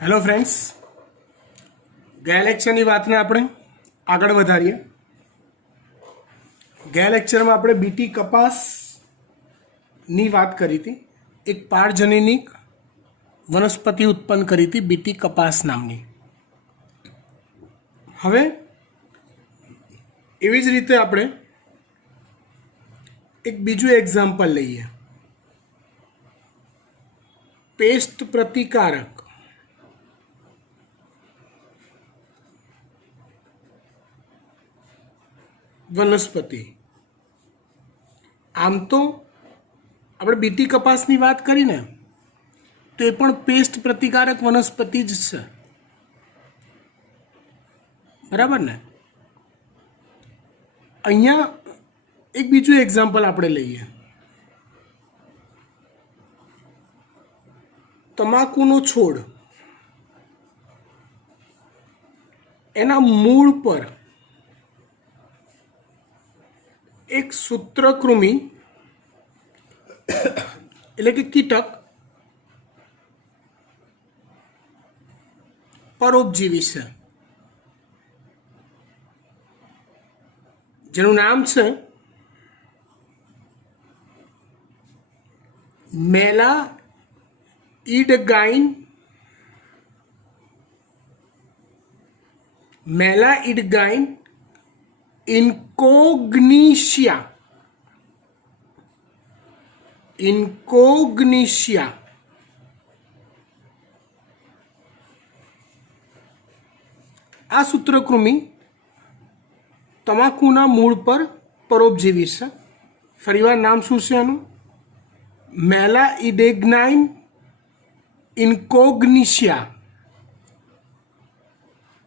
Hello friends, गया lecture बात ने આપણે આગળ વધારીએ। ગયા લેક્ચરમાં આપણે બીટી કપાસની વાત કરી હતી। એક પારજનીનિક વનસ્પતિ ઉત્પન્ન કરી હતી બીટી કપાસ નામની। હવે એવી જ રીતે આપણે એક બીજું એક્ઝામ્પલ લઈએ। પેસ્ટ પ્રતિકારક वनस्पति। आम तो આપણે બીટી કપાસની વાત કરીને તો એ પણ પેસ્ટ પ્રતિકારક વનસ્પતિ જ છે, બરાબર ને। અહીંયા એક બીજું એક્ઝામ્પલ આપણે લઈએ। તમાકુનો છોડ એના મૂળ પર एक सूत्रकृमि એટલે કે કીટક પરોપજીવી છે, જેનું નામ છે મેલાઇડગાइन ઇન્કોગ્નિશિયા। આ સૂત્રકૃમિ તમાકુના મૂળ પર પરોપજીવી છે। ફરીવાર નામ શું છે એનું? મેલાઇડગાइन ઇન્કોગ્નિશિયા।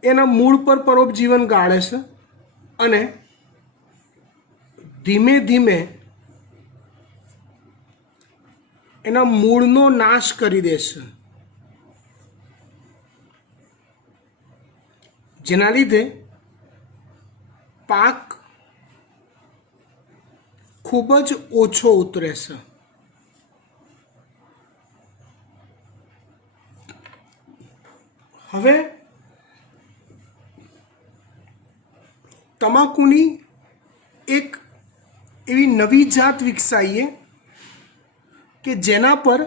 એના મૂળ પર પરોપજીવન ગાળે છે અને ધીમે ધીમે એના મૂળનો નાશ કરી દેશે, જેના લીધે પાક ખૂબ જ ઓછો ઉતરે છે। હવે તમાકુની એક એવી નવી જાત વિકસાવીએ કે જેના પર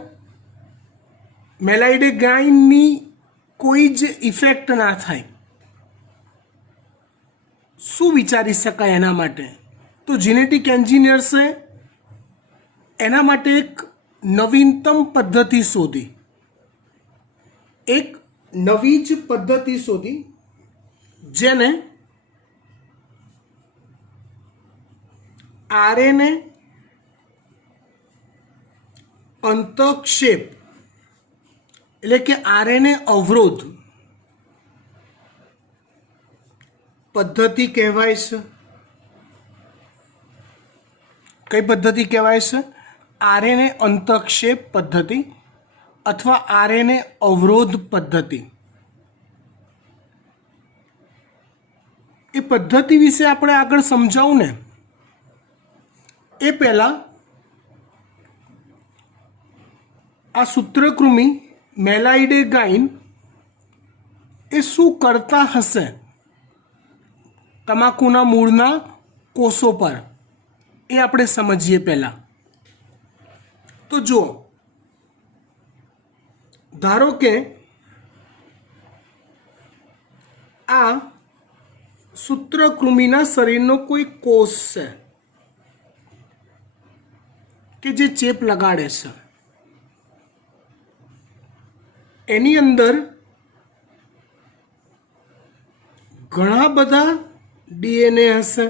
મેલાઇડગાઇનની કોઈ જ ઇફેક્ટ ના થાય। શું વિચારી શકાય એના માટે? તો જેનેટિક એન્જિનિયર્સે એના માટે એક નવીનતમ પદ્ધતિ શોધી, એક નવી જ પદ્ધતિ શોધી જેને આરએનએ અંતક્ષેપ એટલે કે આરએનએ અવરોધ પદ્ધતિ કહેવાય છે। કઈ પદ્ધતિ કહેવાય છે? આરએનએ અંતક્ષેપ પદ્ધતિ અથવા આરએનએ અવરોધ પદ્ધતિ। એ પદ્ધતિ વિશે આપણે આગળ સમજાવું ને એ પહેલા આ સૂત્રકૃમિ મેલાઇડગાઇન એ શું કરતા હશે તમાકુના મૂળના કોષો પર, એ આપણે સમજીએ પહેલા। તો જુઓ, ધારો કે આ સૂત્રકૃમિના શરીરનો કોઈ કોષ છે કે જે ચેપ લગાડે છે। એની અંદર ઘણા બધા ડીએનએ હશે।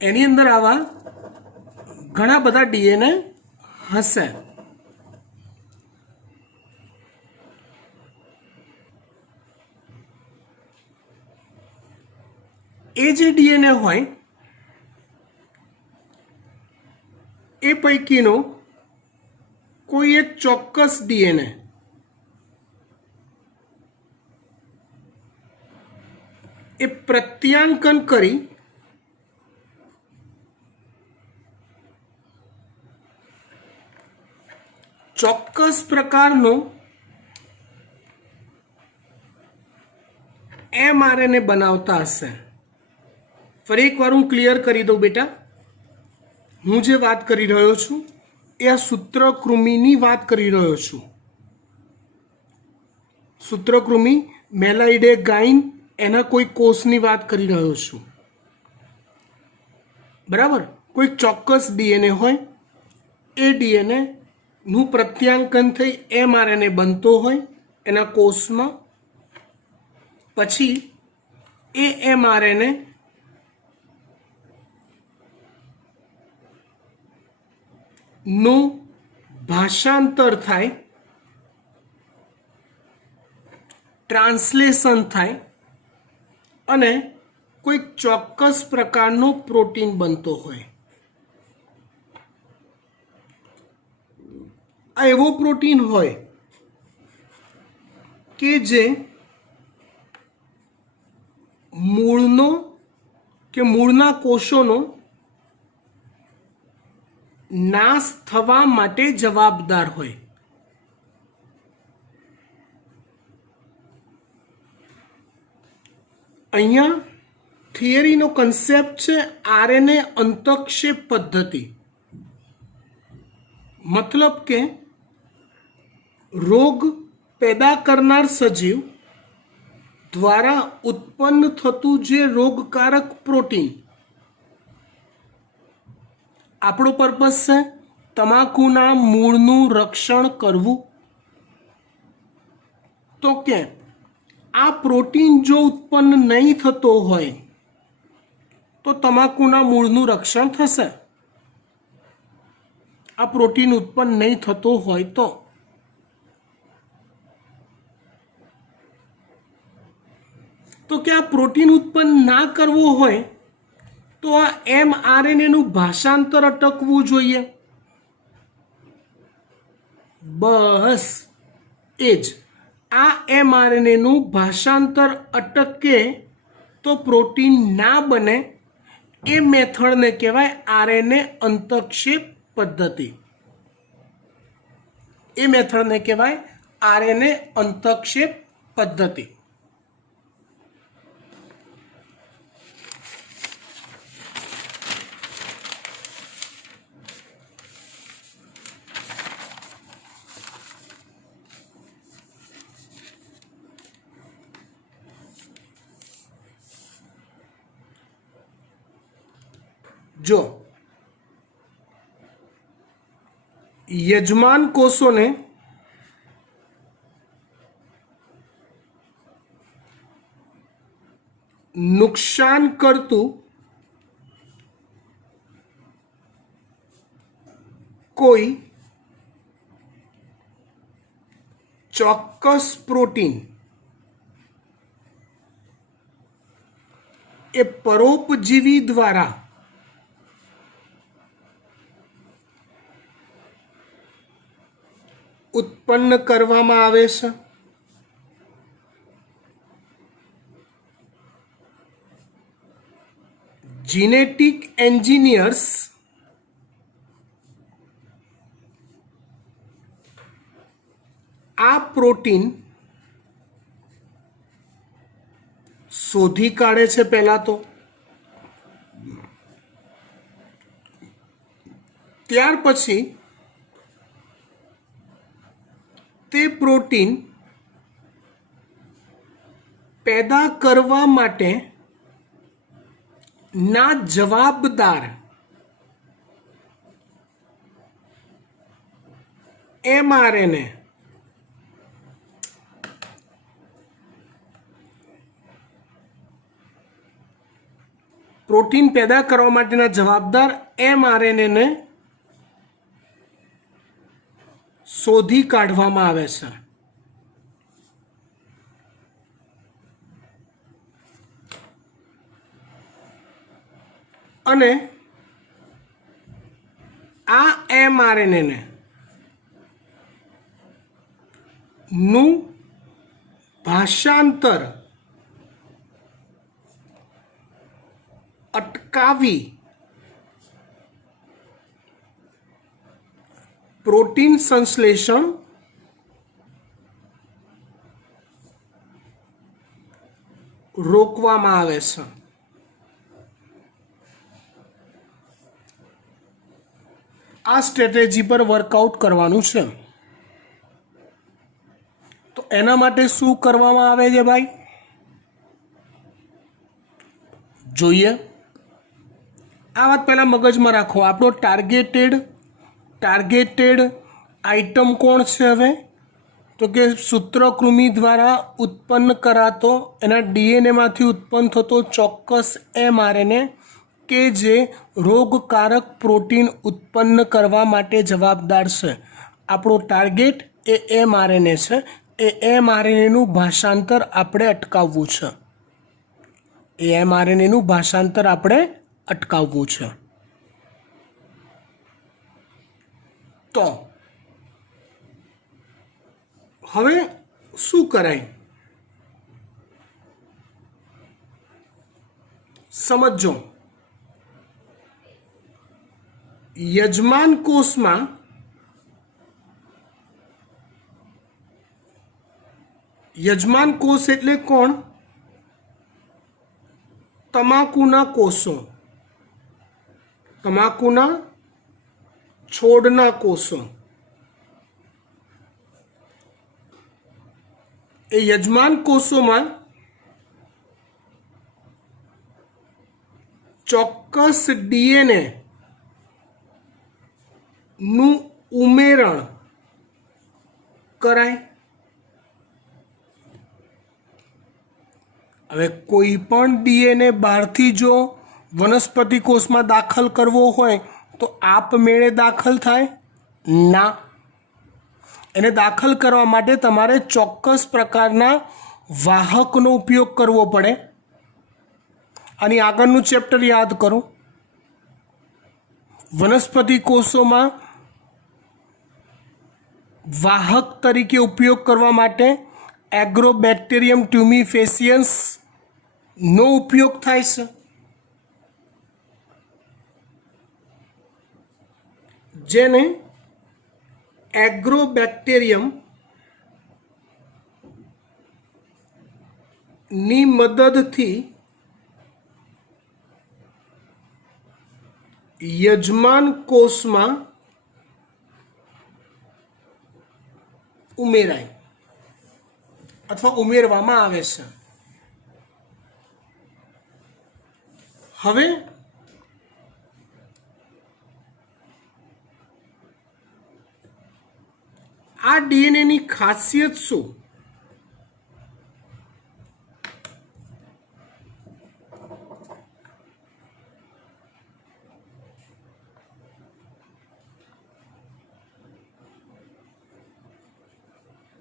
એની અંદર આવા ઘણા બધા ડીએનએ હશે। એ જે ડીએનએ હોય એ પૈકીનો કોઈ એક ચોક્કસ ડીએનએ એ પ્રત્યાંકન કરી ચોક્કસ પ્રકારનો mRNA બનાવતા હશે. ફરી એકવાર હું ક્લિયર કરી દઉં બેટા, હું જે વાત કરી રહ્યો છું એ આ સૂત્રકૃમિની વાત કરી રહ્યો છું. સૂત્રકૃમિ મેલાઇડે ગાઇન એના કોઈ કોષની વાત કરી રહ્યો છું. બરાબર, કોઈ ચોક્કસ ડીએનએ હોય, એ ડીએનએ નું પ્રત્યાંકન થઈ mRNA બનતો હોય એના કોષમાં, પછી એ mRNA નું ભાષાંતર થાય, ટ્રાન્સલેશન થાય અને કોઈ ચોક્કસ પ્રકારનો પ્રોટીન બનતો હોય. આ એવો પ્રોટીન હોય કે જે મૂળના કોષોનો નાશ થવા માટે જવાબદાર હોય. અહીંયા થિયરીનો કન્સેપ્ટ છે આરએનએ અંતક્ષેપ પદ્ધતિ. મતલબ કે રોગ પેદા કરનાર સજીવ દ્વારા ઉત્પન્ન થતું જે રોગકારક પ્રોટીન, આપણો પર્પસ છે તમાકુના મૂળનું રક્ષણ કરવું. તો કે આ પ્રોટીન જો ઉત્પન્ન નહીં થતો હોય તો તમાકુના મૂળનું રક્ષણ થશે. આ પ્રોટીન ઉત્પન્ન નહીં થતો હોય તો કે આ પ્રોટીન ઉત્પન્ન ના કરવો હોય તો આ mRNA નું ભાષાંતર અટકવું જોઈએ. બસ એ જ, આ mRNA નું ભાષાંતર અટકે તો પ્રોટીન ના બને. એ મેથડને કહેવાય આરએનએ અંતક્ષેપ પદ્ધતિ. એ મેથડને કહેવાય આરએનએ અંતક્ષેપ પદ્ધતિ. જો યજમાન કોષોને નુકસાન કરતું કોઈ ચોક્કસ પ્રોટીન એ પરોપજીવી દ્વારા ઉત્પન્ન કરવામાં આવે છે. જીનેટિક એન્જિનિયર્સ આ પ્રોટીન શોધી કાઢે છે. પહેલા તો ત્યાર પછી તે પ્રોટીન પેદા કરવા માટે ના જવાબદાર mRNA પ્રોટીન પેદા કરવા માટેના જવાબદાર mRNA ને શોધી કાઢવામાં આવે છે. અને આ mRNA ને નું ભાષાંતર અટકાવી પ્રોટીન સંશ્લેષણ રોકવામાં આવે છે. આ સ્ટ્રેટેજી પર વર્કઆઉટ કરવાનું છે. તો એના માટે શું કરવામાં આવે છે ભાઈ, જોઈએ. આ વાત પહેલાં મગજમાં રાખો. આપણો ટાર્ગેટેડ આઇટમ કોણ છે હવે, તો કે સૂત્રકૃમિ દ્વારા ઉત્પન્ન કરાતો એના ડીએનએમાંથી ઉત્પન્ન થતો ચોક્કસ mRNA કે જે રોગકારક પ્રોટીન ઉત્પન્ન કરવા માટે જવાબદાર છે. આપણો ટાર્ગેટ એ mRNA છે. એ mRNAનું ભાષાંતર આપણે અટકાવવું છે. mRNAનું ભાષાંતર આપણે અટકાવવું છે. તો હવે શું કરાય સમજો. યજમાન કોષમાં યજમાન કોષ એટલે કોણ, તમાકુના કોષો, તમાકુના છોડના કોષો. એ યજમાન કોષોમાં ચોક્કસ ડીએનએ નું ઉમેરણ કરાય. હવે કોઈ પણ ડીએનએ બહારથી જો વનસ્પતિ કોષમાં દાખલ કરવો હોય તો આપમેળે દાખલ થાય ના. એને દાખલ કરવા માટે તમારે ચોક્કસ પ્રકારના વાહકનો ઉપયોગ કરવો પડે. આની આગળનું ચેપ્ટર યાદ કરો. વનસ્પતિ કોષોમાં વાહક તરીકે ઉપયોગ કરવા માટે એગ્રોબેક્ટેરિયમ ટ્યુમિફેસિયન્સ નો ઉપયોગ થાય છે. જેને એગ્રોબેક્ટેરિયમ ની મદદથી યજમાન કોષમાં ઉમેરાય અથવા ઉમેરવામાં આવે છે. હવે આ ડીએનએની ખાસિયત શું?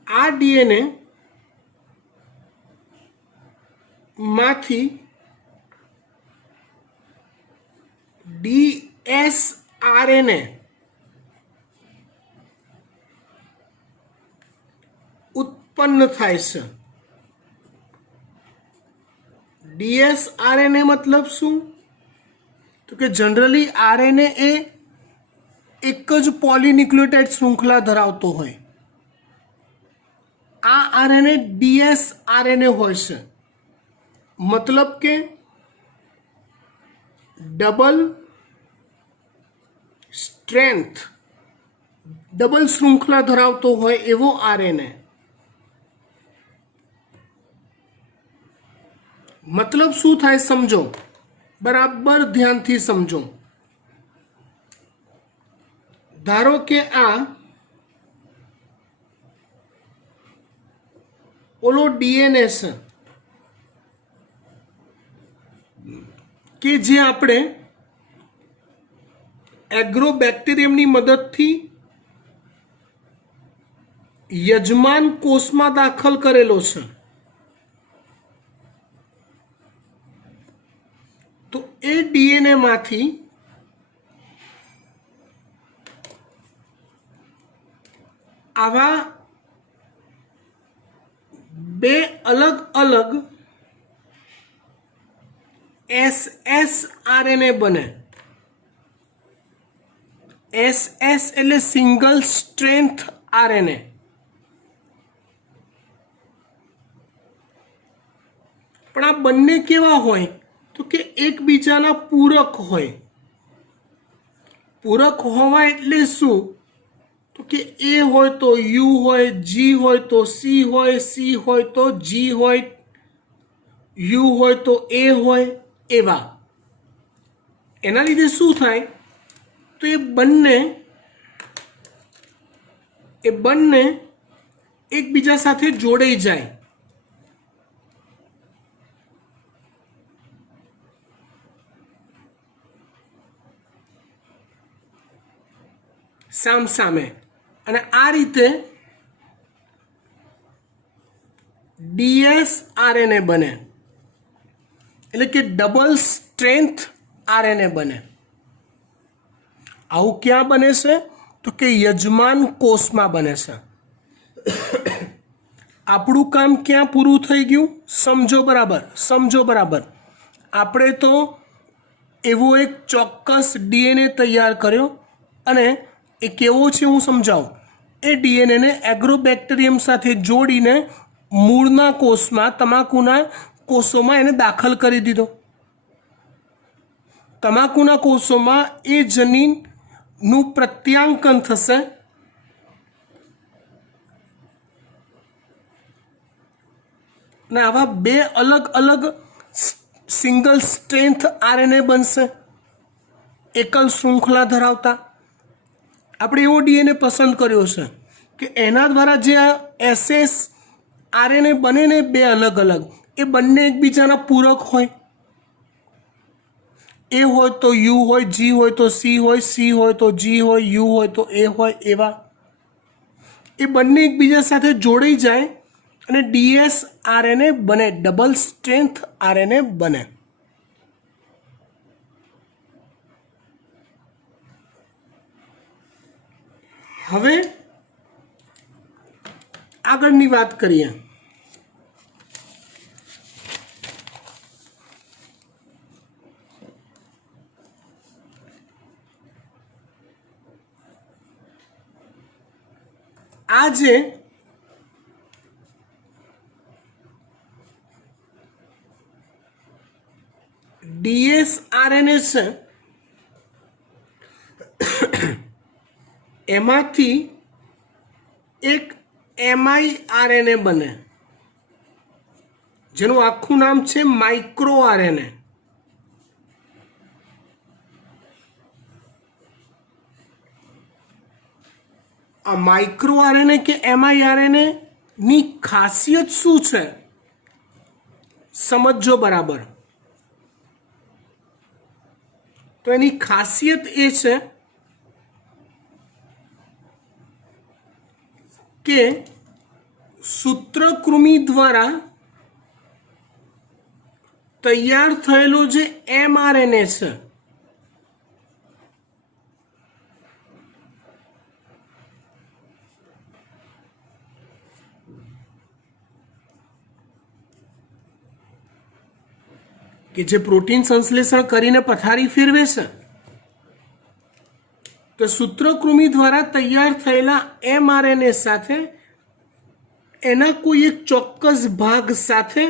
આ ડીએનએ માંથી ડીએસઆરએનએ ઉત્પન્ન થાય છે. ડીએસઆરએનએ મતલબ શું? તો કે જનરલી આરએનએ એ એક જ પોલીન્યુક્લિયોટાઇડ શૃંખલા ધરાવતો હોય. આ આરએનએ ડીએસઆરએનએ હોય છે. મતલબ કે ડબલ સ્ટ્રેન્થ, ડબલ શૃંખલા ધરાવતો હોય એવો આરએનએ. મતલબ શું થાય સમજો, બરાબર ધ્યાનથી સમજો. ધારો કે આ ઓલો ડીએનએ છે કે જે આપણે એગ્રોબેક્ટેરિયમની મદદથી યજમાન કોષમાં દાખલ કરેલો છે. તો એ ડીએનએ માંથી આવા બે અલગ અલગ એસએસઆરએનએ બને. SS એટલે સિંગલ સ્ટ્રેન્થ RNA. પણ આ બંને કેવા હોય તો કે એકબીજાના પૂરક હોય. પૂરક હોવા એટલે શું તો કે A હોય તો U હોય, G હોય તો C હોય, C હોય તો G હોય, U હોય તો A હોય, એવા. એના લીધે શું થાય તો એ બંને એકબીજા સાથે જોડાઈ જાય. સામે અને આ રીતે dsRNA બને, એટલે કે ડબલ સ્ટ્રેન્થ RNA બને. આવું ક્યાં બને છે તો કે યજમાન કોષમાં બને છે. આપણું કામ ક્યાં પૂરું થઈ ગયું? સમજો બરાબર. આપણે તો એવો એક ચોક્કસ DNA તૈયાર કર્યો અને એ કેવો છે હું સમજાવું. એ DNAને એગ્રોબેક્ટેરિયમ સાથે જોડીને મૂળના કોષમાં, તમાકુના કોષોમાં એને દાખલ કરી દીધો. તમાકુના કોષોમાં એ જનીનનું પ્રત્યાંકન થશે અને આવા બે અલગ અલગ સિંગલ સ્ટ્રેન્થ RNA બનશે, એકલ શૃંખલા ધરાવતા. આપણે એવો DNA પસંદ કર્યો છે કે એના દ્વારા જે આ SS RNA બને ને બે અલગ અલગ, એ બંને એકબીજાના પૂરક હોય. A હોય તો U હોય, G હોય તો C હોય, C હોય તો G હોય, U હોય તો A હોય, એવા. એ બંને એકબીજા સાથે જોડાઈ જાય અને dsRNA બને, ડબલ સ્ટ્રેન્થ RNA બને. હવે આગળની વાત કરીએ. આ જે dsRNA છે એમાંથી એક miRNA બને, જેનું આખું નામ છે માઇક્રો RNA. આ માઇક્રો RNA કે miRNA ની ખાસિયત શું છે સમજો બરાબર. તો એની ખાસિયત એ છે કે સૂત્રકૃમિ દ્વારા તૈયાર થયેલો જે mRNA છે કે જે પ્રોટીન સંશ્લેષણ કરીને પથારી ફેરવે છે, તો સૂત્રકૃમિ દ્વારા તૈયાર થયેલા mRNA સાથે એના કોઈ એક ચોક્કસ ભાગ સાથે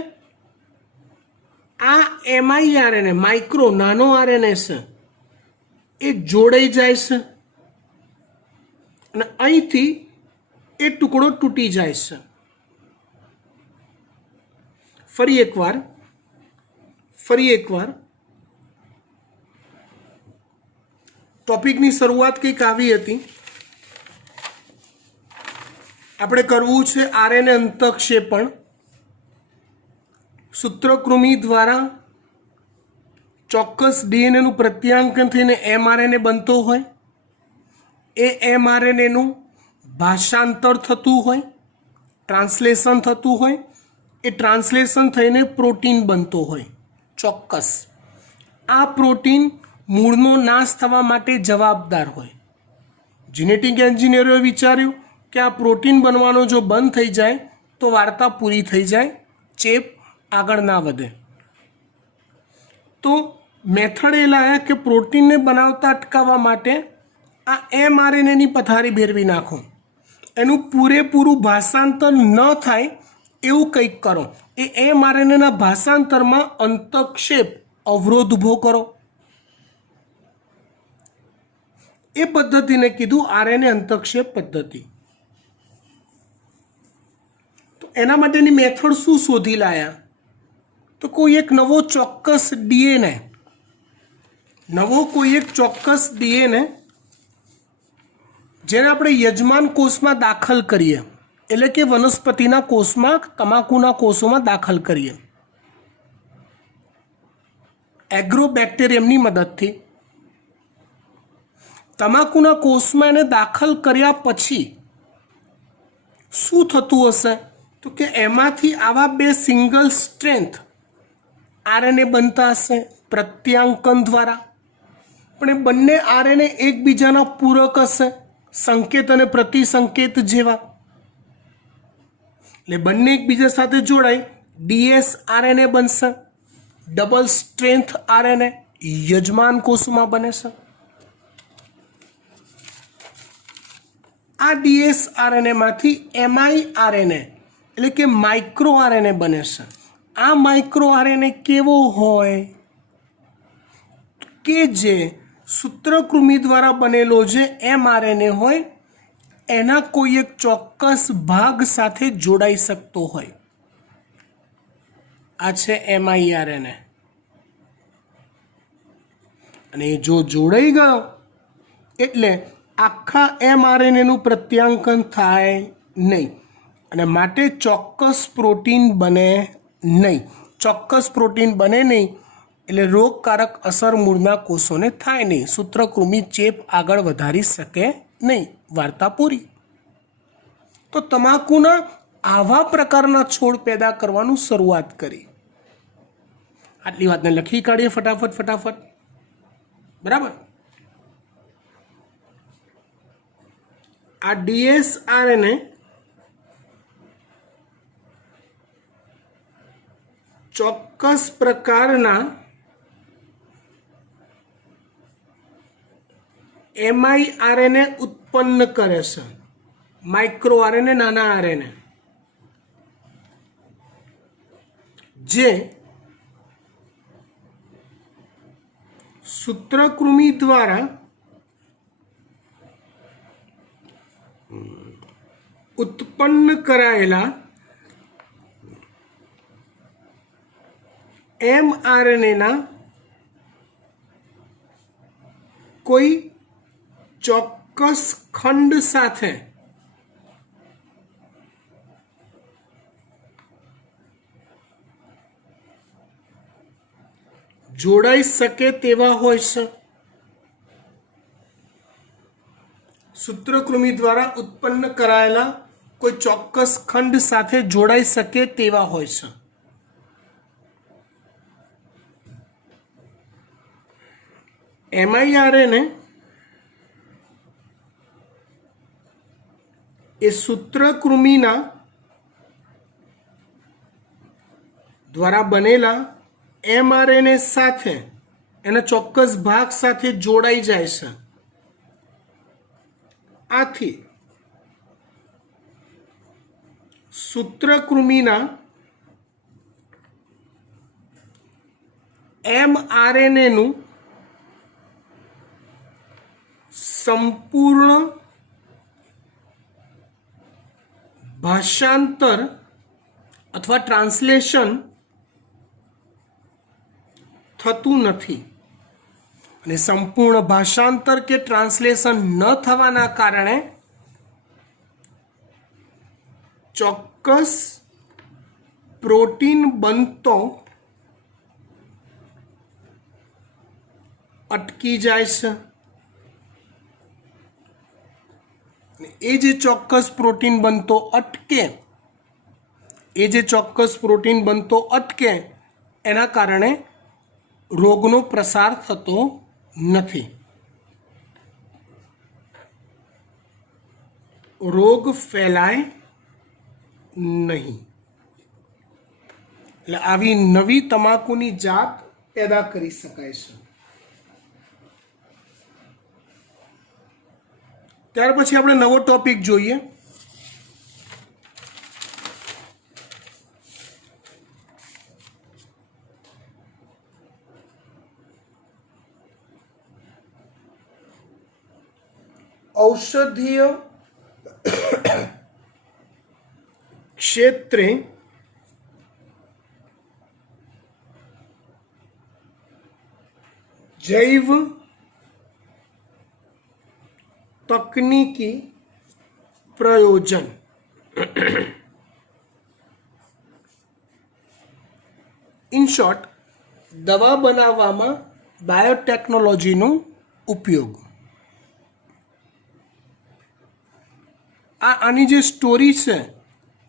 આ miRNA માઇક્રો નાનો RNA છે એ જોડાઈ જાય છે અને અહીંથી એ ટુકડો તૂટી જાય છે. ફરી એકવાર ટોપિકની શરૂઆત કંઈક આવી હતી. આપણે કરવું છે RNA અંતઃક્ષેપણ. સૂત્રકૃમિ દ્વારા ચોક્કસ DNAનું પ્રત્યાંકન થઈને mRNA બનતો હોય, એ mRNAનું ભાષાંતર થતું હોય, ટ્રાન્સલેશન થતું હોય, એ ટ્રાન્સલેશન થઈને પ્રોટીન બનતો હોય ચોક્કસ. આ પ્રોટીન મૂળનો નાશ થવા માટે જવાબદાર હોય. જીનેટિક એન્જિનિયરોએ વિચાર્યું કે આ પ્રોટીન બનવાનો જો બંધ થઈ જાય તો વાર્તા પૂરી થઈ જાય, ચેપ આગળ ના વધે. તો મેથડ એ લાયા કે પ્રોટીનને બનાવતા અટકાવવા માટે આ mRNAની પથારી ભેરવી નાખો, એનું પૂરેપૂરું ભાષાંતર ન થાય એવું કંઈક કરો. એ mRNAના ભાષાંતરમાં અંતક્ષેપ અવરોધ ઊભો કરો. એ પદ્ધતિને કીધું RNA અંતક્ષેપ પદ્ધતિ. તો એના માટેની મેથડ શું શોધી લાયા? તો કોઈ એક નવો ચોક્કસ ડીએનએ, જેને આપણે યજમાન કોષમાં દાખલ કરીએ, એટલે કે વનસ્પતિના કોષમાં, તમાકુના કોષોમાં દાખલ કરીએ એગ્રોબેક્ટેરિયમની મદદથી. તમાકુના કોષમાં એને દાખલ કર્યા પછી શું થતું હશે? તો કે એમાંથી આવા બે સિંગલ સ્ટ્રેન્થ આરએનએ બનતા હશે પ્રત્યાંકન દ્વારા. પણ એ બંને આરએનએ એકબીજાના પૂરક હશે, સંકેત અને પ્રતિસંકેત જેવા. એટલે બંને એકબીજા સાથે જોડાઈ ડીએસ આરએનએ બનશે, ડબલ સ્ટ્રેન્થ આરએનએ યજમાન કોષમાં બને છે. આ ડીએસ આરએનએમાંથી એમઆઈ આરએનએ એટલે કે માઇક્રો આરએનએ બને છે. આ માઇક્રો આરએનએ કેવો હોય? કે જે સૂત્રકૃમિ દ્વારા બનેલો જે mRNA હોય એના કોઈ એક ચોક્કસ ભાગ સાથે જોડાઈ શકતો હોય. આ છે mRNA. અને જો જોડાઈ ગયો એટલે આખા mRNAનું પ્રત્યાંકન થાય નહીં, અને માટે ચોક્કસ પ્રોટીન બને નહીં. ચોક્કસ પ્રોટીન બને નહીં એટલે રોગકારક અસર મૂળના કોષોને થાય નહીં, સૂત્રકૃમિ ચેપ આગળ વધારી શકે નહીં. વાર્તા પૂરી. તો તમાકુના આવા પ્રકારના છોડ પેદા કરવાનું શરૂઆત કરી. આટલી વાતને લખી કાઢીએ ફટાફટ. બરાબર. આ ડીએસ આરએનએ ચોક્કસ પ્રકારના એમઆઈ આરએનએ ઉત્પન્ન કરે છે. માઇક્રો આરએનએ, નાના આરએનએ, જે સૂત્રકૃમિ દ્વારા ઉત્પન્ન કરાયેલા mRNAના કોઈ ચોક્કસ ખંડ સાથે જોડાઈ શકે તેવા હોય છે. સૂત્રકૃમિ દ્વારા ઉત્પન્ન કરાયેલા કોઈ ચોક્કસ ખંડ સાથે જોડાઈ શકે તેવા હોય છે. mRNA એ સૂત્રકૃમિના દ્વારા બનેલા mRNA સાથે એના ચોક્કસ ભાગ સાથે જોડાઈ જાય છે. આથી સૂત્રકૃમિના mRNAનું સંપૂર્ણ ભાષાંતર અથવા ટ્રાન્સલેશન થતું નથી. અને સંપૂર્ણ ભાષાંતર કે ટ્રાન્સલેશન ન થવાના કારણે ચોક્કસ પ્રોટીન બનતો અટકી જાય છે. એ જે ચોક્કસ પ્રોટીન બનતો અટકે, એના કારણે રોગનો પ્રસાર થતો નથી. રોગ ફેલાય નહીં. એટલે આવી નવી તમાકુની જાત પેદા કરી શકાય છે. ત્યાર પછી આપણે નવો ટોપિક જોઈએ. ઔષધીય ક્ષેત્રે જૈવ તકનીકી પ્રયોજન. ઇન શોર્ટ, દવા બનાવવામાં બાયોટેકનોલોજીનો ઉપયોગ. આની જે સ્ટોરી છે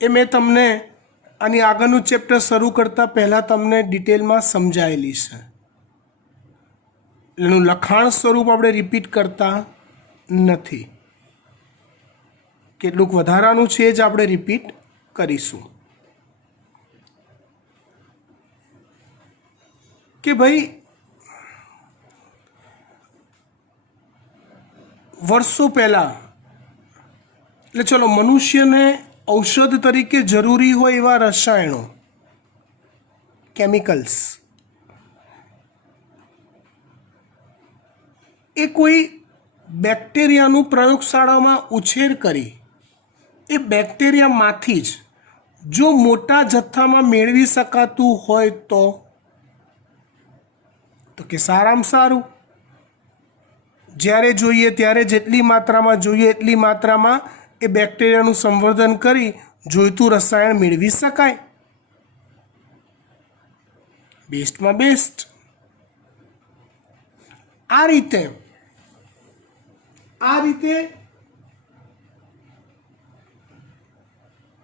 એ મેં તમને આની આગળનું ચેપ્ટર શરૂ કરતાં પહેલાં તમને ડિટેલમાં સમજાયેલી છે. એનું લખાણ સ્વરૂપ આપણે રિપીટ કરતા નથી. કેટલુંક વધારાનું છે જ આપણે રિપીટ કરીશું. કે ભાઈ વર્ષો પહેલાં, એટલે ચલો મનુષ્યને ઔષધ તરીકે જરૂરી હોય એવા રસાયણો, કેમિકલ્સ, એ કોઈ બેક્ટેરિયાનું પ્રયોગશાળામાં ઉછેર કરી એ બેક્ટેરિયામાંથી જ જો મોટા જથ્થામાં મેળવી શકાતું હોય તો કે સારામાં સારું. જ્યારે જોઈએ ત્યારે જેટલી માત્રામાં જોઈએ એટલી માત્રામાં એ બેક્ટેરિયાનું સંવર્ધન કરી જોઈતું રસાયણ મેળવી શકાય. બેસ્ટમાં બેસ્ટ. આ રીતે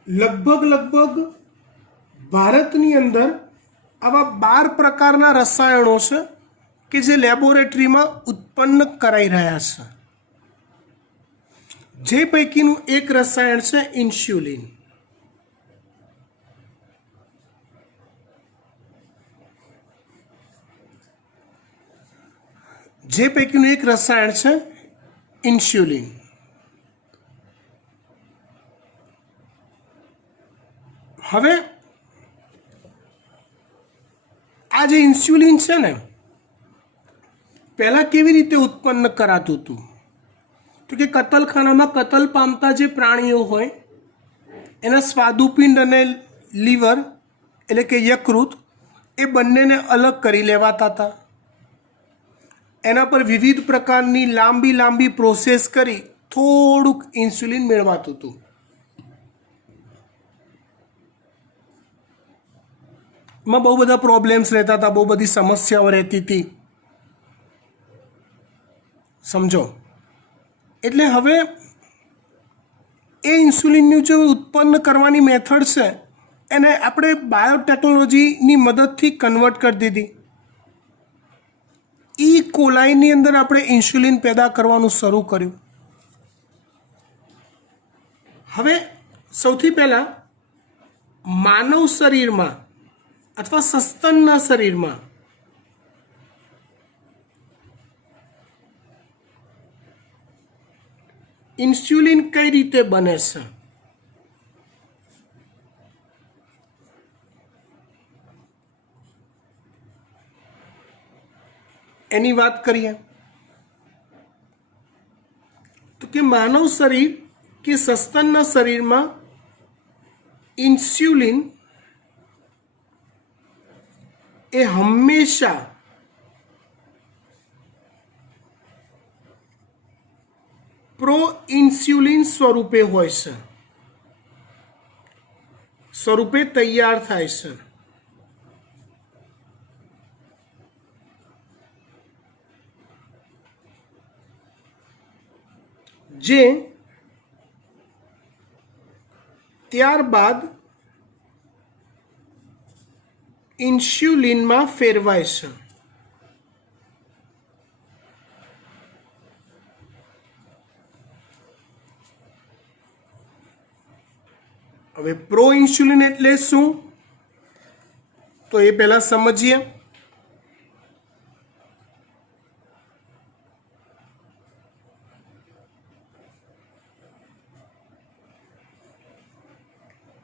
લગભગ ભારતની અંદર આવા 12 પ્રકારના રસાયણો છે કે જે લેબોરેટરીમાં ઉત્પન્ન કરાઈ રહ્યા છે. જે પૈકીનું એક રસાયણ છે ઇન્સ્યુલિન. જે પૈકીનું એક રસાયણ છે ઇન્સ્યુલિન. હવે આ જે ઇન્સ્યુલિન છે ને, પહેલાં કેવી રીતે ઉત્પન્ન કરાતું હતું? તો કે કતલખાનામાં કતલ પામતા જે પ્રાણીઓ હોય એના સ્વાદુપિંડ અને લીવર એટલે કે યકૃત એ બંનેને અલગ કરી લેવાતા હતા. એના પર વિવિધ પ્રકારની લાંબી પ્રોસેસ કરી થોડુંક ઇન્સ્યુલિન મેળવાતું હતું. એમાં બહુ બધા પ્રોબ્લેમ્સ રહેતા હતા, બહુ બધી સમસ્યાઓ રહેતી હતી. સમજો. એટલે હવે એ ઇન્સ્યુલિનનું જે ઉત્પન્ન કરવાની મેથડ છે એને આપણે બાયોટેકનોલોજીની મદદથી કન્વર્ટ કરી દીધી. ઈ કોલાઈની અંદર આપણે ઇન્સ્યુલિન પેદા કરવાનું શરૂ કર્યું. હવે સૌથી પહેલાં માનવ શરીરમાં અથવા સસ્તનના શરીરમાં ઇન્સ્યુલિન કઈ રીતે બને છે એની વાત કરીએ. તો કે માનવ શરીર કે સસ્તનના શરીરમાં ઇન્સ્યુલિન એ હંમેશા પ્રો ઇન્સ્યુલિન સ્વરૂપે હોય છે, સ્વરૂપે તૈયાર થાય છે. જે ત્યારબાદ ઇન્સ્યુલિનમાં ફેરવાય છે. હવે પ્રો ઇન્સ્યુલિન એટલે શું તો એ પહેલા સમજીએ.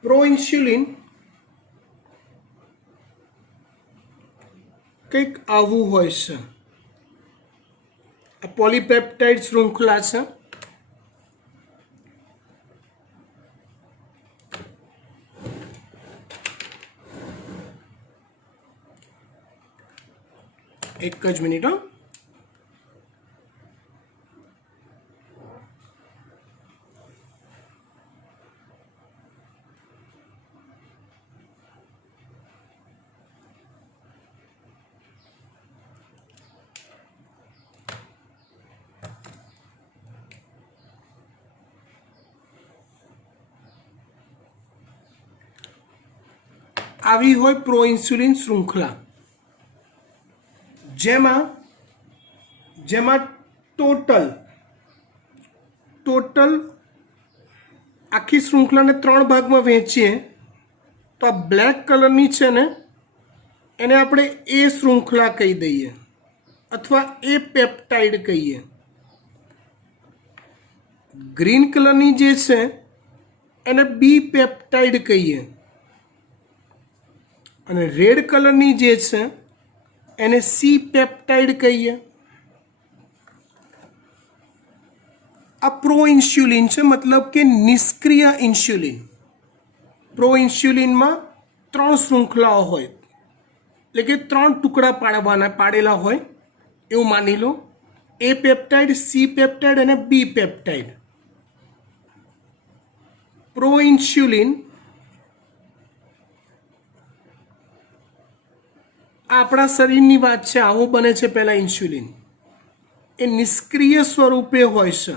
પ્રો ઇન્સ્યુલિન કંઈક આવું હોય છે. આ પોલીપેપ્ટાઇડ શૃંખલા છે. એક જ મિનિટ. આવી હોય પ્રો ઇન્સ્યુલિન શૃંખલા, જેમાં ટોટલ આખી શૃંખલાને 3 ભાગમાં વહેંચીએ તો આ બ્લેક કલરની છે ને એને આપણે એ શૃંખલા કહી દઈએ અથવા એ પેપ્ટાઇડ કહીએ. ગ્રીન કલરની જે છે એને બી પેપ્ટાઇડ કહીએ અને રેડ કલરની જે છે એને સી પેપ્ટાઇડ કહીએ. આ પ્રો ઇન્સ્યુલિન છે, મતલબ કે નિષ્ક્રિય ઇન્સ્યુલિન. પ્રો ઇન્સ્યુલિનમાં 3 શૃંખલાઓ હોય, એટલે કે 3 ટુકડા પાડેલા હોય એવું માની લો. એ પેપ્ટાઇડ, સી પેપ્ટાઇડ અને બી પેપ્ટાઇડ. પ્રો ઇન્સ્યુલિન આપણા શરીરની વાત છે. આવો બને છે પહેલા ઇન્સ્યુલિન. એ નિષ્ક્રિય સ્વરૂપે હોય છે.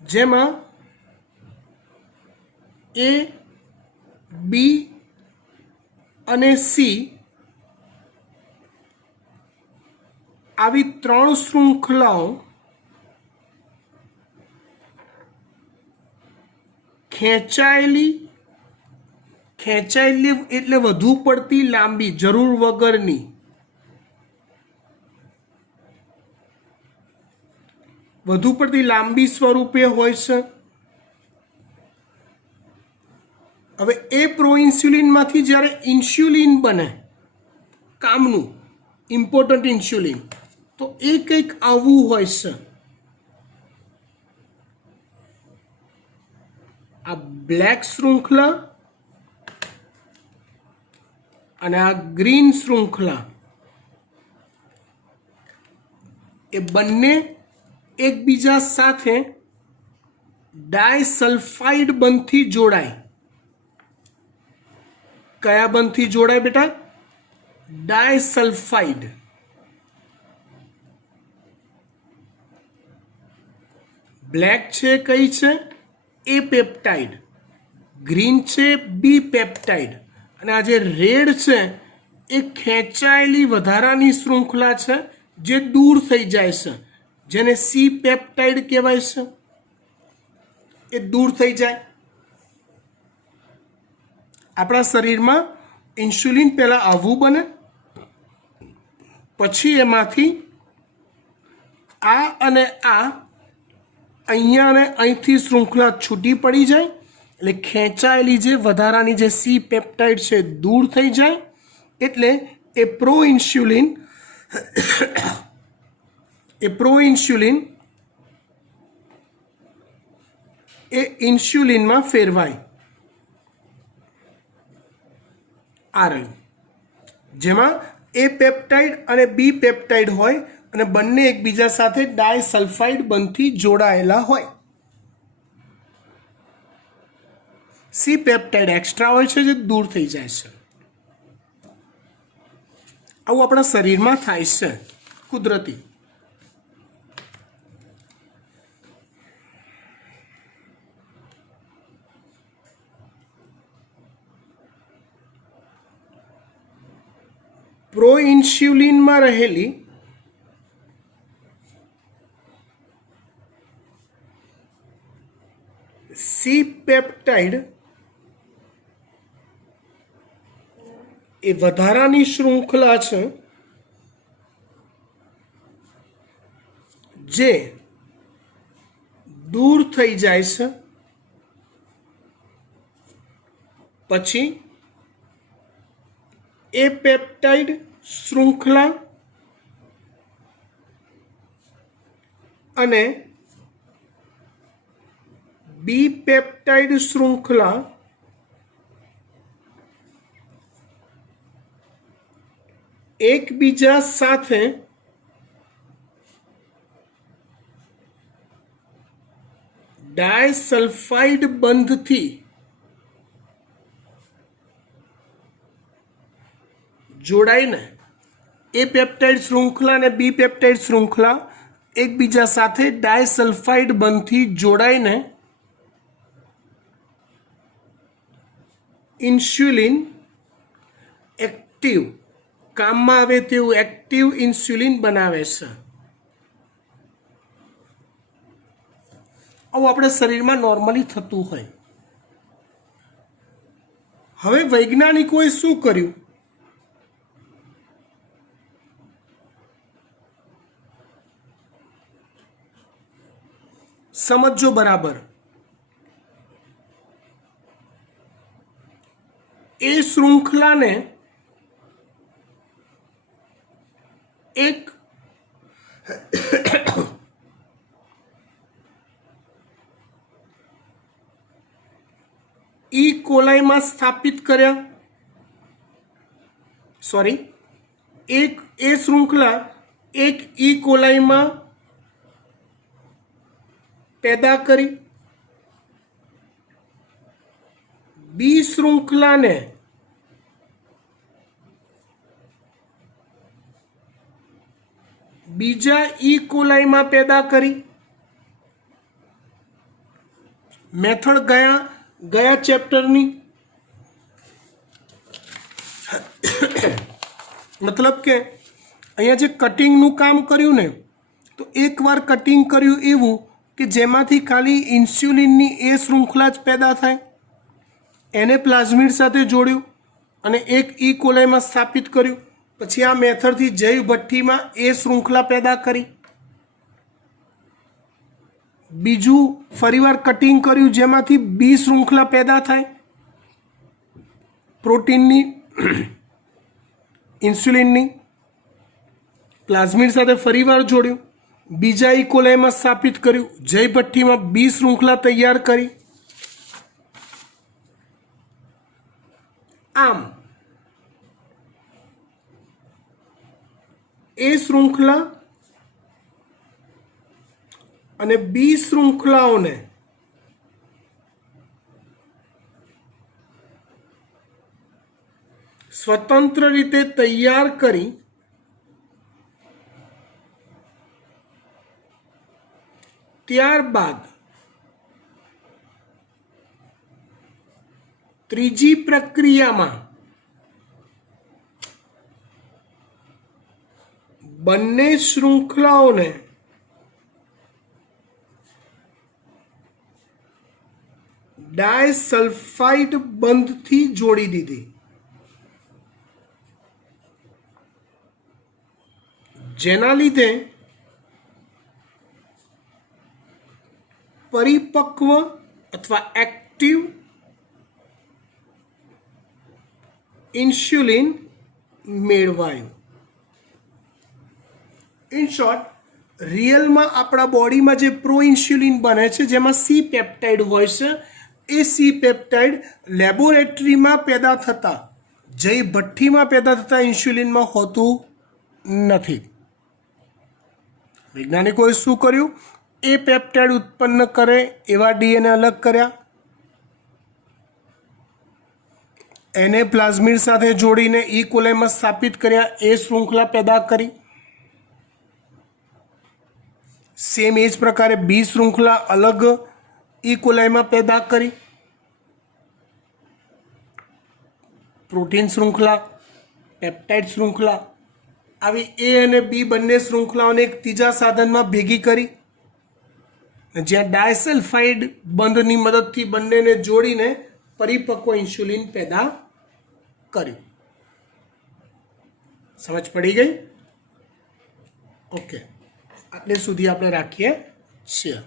જેમાં એ, બી અને સી આવી 3 શૃંખલાઓ ખેંચાયેલી એટલે વધુ પડતી લાંબી, જરૂર વગરની, વધુ પડતી લાંબી સ્વરૂપે હોય છે. હવે એ પ્રો ઇન્સ્યુલિનમાંથી જ્યારે ઇન્સ્યુલિન બને કામનું, ઇમ્પોર્ટન્ટ ઇન્સ્યુલિન, તો એ કંઈક આવું હોય છે. આ બ્લેક શૃંખલા અને આ ગ્રીન શૃંખલા એ બંને એકબીજા સાથે ડાયસલ્ફાઇડ બંધથી જોડાય. કયા બંધથી જોડાય બેટા? ડાયસલ્ફાઇડ. બ્લેક છે કઈ છે? એ પેપ્ટાઇડ. ગ્રીન છે બી પેપ્ટાઇડ. અને આ જે રેડ છે એ ખેંચાયેલી વધારાની શૃંખલા છે જે દૂર થઈ જાય છે, જેને સી પેપ્ટાઇડ કહેવાય છે. એ દૂર થઈ જાય. આપણા શરીરમાં ઇન્સ્યુલિન પહેલાં આવું બને, પછી એમાંથી આ અને આ અહીંયા અને અહીંથી શૃંખલા છૂટી પડી જાય, એટલે ખેંચાયેલી જે વધારાની જે સી પેપ્ટાઇડ છે દૂર થઈ જાય. એટલે એ પ્રો ઇન્સ્યુલિન એ ઇન્સ્યુલિનમાં ફેરવાય. આ રહ્યું, જેમાં એ પેપ્ટાઇડ અને બી પેપ્ટાઇડ હોય અને બંને એકબીજા સાથે ડાયસલ્ફાઇડ બંધથી જોડાયેલા હોય. સી પેપ્ટાઇડ એક્સ્ટ્રા હોય છે જે દૂર થઈ જાય છે. આવું આપણા શરીરમાં થાય છે કુદરતી. પ્રો ઇન્સ્યુલિનમાં રહેલી સી પેપ્ટાઇડ એ વધારાની શૃંખલા છે જે दूर थई जाय छे। पछी ए पेप्टाइड श्रृंखला अने बी पेप्टाइड श्रृंखला एकबीजा साथे डायसल्फाइड बंधथी जोड़ाईने ए पेप्टाइड श्रृंखला ने बी पेप्टाइड श्रृंखला एकबीजा साथे डायसल्फाइड बंधथी जोड़ाईने इंस्युलिन एक्टिव काम में आवे तेवुं एक्टिव इंस्युलिन बनावे छे। आવું આપણે શરીરમાં નોર્મલી થતું હોય। હવે વૈજ્ઞાનિકોએ શું કર્યું? સમજો બરાબર। એ શૃંખલાને एक ई कोलाई में स्थापित कर्या, सॉरी एक ए श्रृंखला एक ई कोलाई में पैदा करी, बी श्रृंखला ने बीजा ई कोलाई में पैदा करी। मेथड गया गया चैप्टर नी मतलब के अहींया जे कटिंग नु काम कर्यु ने तो एक बार कटिंग कर्यु एवुं कि जेमांथी खाली इंस्युलिन नी ए श्रृंखला ज पैदा थाय, एने प्लाज्मिड साथे जोड्યું અને એક ई कोलाई में स्थापित कर्યું। પછી આ મેથડથી જૈવ ભઠ્ઠીમાં એ શ્રૃંખલા पैदा કરી। બીજું ફરીવાર કટિંગ કર્યું જેમાંથી બી શ્રૃંખલા पैदा થાય, પ્રોટીનની ઇન્સ્યુલિનની પ્લાઝમિડ સાથે ફરીવાર જોડ્યું, બીજા ઈ કોલાઈમાં સ્થાપિત કર્યું, જૈવ ભઠ્ઠીમાં બી શ્રૃંખલા તૈયાર કરી। આમ ए श्रृंखला अने बी श्रृंखलाओं ने स्वतंत्र रीते तैयार करी त्यारबाद त्रीजी प्रक्रिया में बन्ने श्रृंखलाओं ने डायसल्फाइड बंध थी जोड़ी दीधी, जेना लीधे परिपक्व अथवा एक्टिव इंस्युलिन मेळवायुं। इन शॉर्ट रियल में अपना बॉडी में जो प्रो इंस्युलिन बने जेमा सी पेप्टाइड होय छे, ए सी पेप्टाइड लेबोरेटरी में पैदा थता जैव भट्ठी में पैदा थता इंस्युलिन में होतुं नथी। वैज्ञानिकोए शुं कर्युं? ए पेप्टाइड उत्पन्न करे एवा डीएनए अलग कर्या, एने प्लाज्मिड साथे जोड़ीने ई कोलाई में स्थापित कर्या, ए श्रृंखला पैदा करी। सेम एज प्रकारे बी श्रृंखला अलग ई कोलाई में पैदा करी, प्रोटीन श्रृंखला पेप्टाइड श्रृंखला आवी ए अने बी बंने श्रृंखलाओने एक तीजा साधन में भेगी करी, ज्यां डायसल्फाइड बंधनी मददथी बंनेने जोड़ीने परिपक्व इंस्युलिन पैदा कर्युं। समझ पड़ी गई? ओके, आटले सुधी आपणे राखीए છીએ।